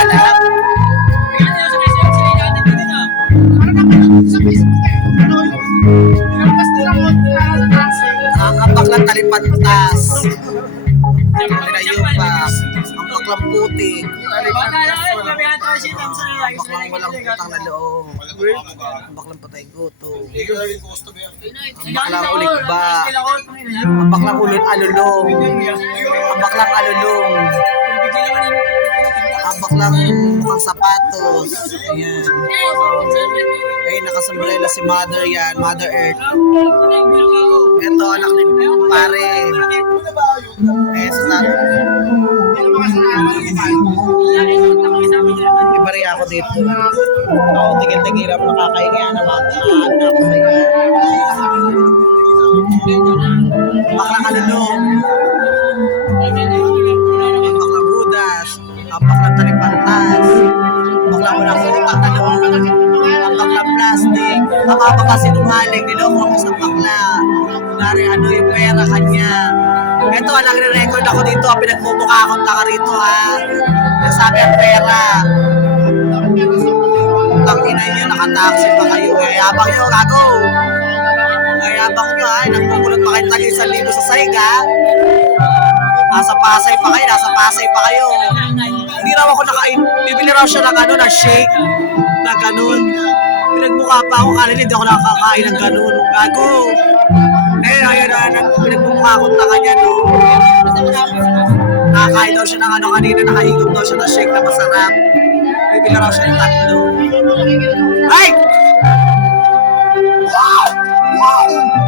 pala. Sa Facebook eh. Ano yun? Nilabas nila mo sa taxi. Ang baklang talipantas. Pinayo pa. Ang baklang puti. Baklang walang utang na loob. Ang baklang patay guto. Ang baklang ulikba. Ang baklang alulong. Ang baklang alulong. Ang baklang mukhang sapatos. Ayan. Ay, nakasombrero si Mother yan. Mother Earth. Ito, anak ni pare. Ayan, sa Ibari ako dito. Ako, tigil-tigil ako nakakahiga na mataan na ako sa'yo. Baklang alulong. Ang baklang budas. Ang baklang talipantas. Baklang walang utang na loob. Ang baklang plastic. Ang mapakasinungaling. Niloko ako sa bakla. Kunwari, ano yung pera kanya. Ito, nagre-record ako dito. Pinagmumukha akong taka rito, ha. Nasabi ang pera. Utang ina nyo, nakataksi pa kayo. Ayabang nyo, gago. Ayabang nyo, ha. Nagpupulot pa kayo tayo 1,000 sa sahig, ha. Nasa Pasay pa kayo, nasa Pasay pa kayo. Hindi raw ako nakain. Bibili raw siya ng ano, na shake. Na ganun. Pinagmukha pa ako, kanina hindi ako nakakain ng ganun. Gago. Ayun, pinagmumukha akong taka niya, no. Nakakain daw siya ng ano kanina, nakahigop daw siya ng shake na masarap. Bibili raw siya ng 3. Ay! Wow! Wow!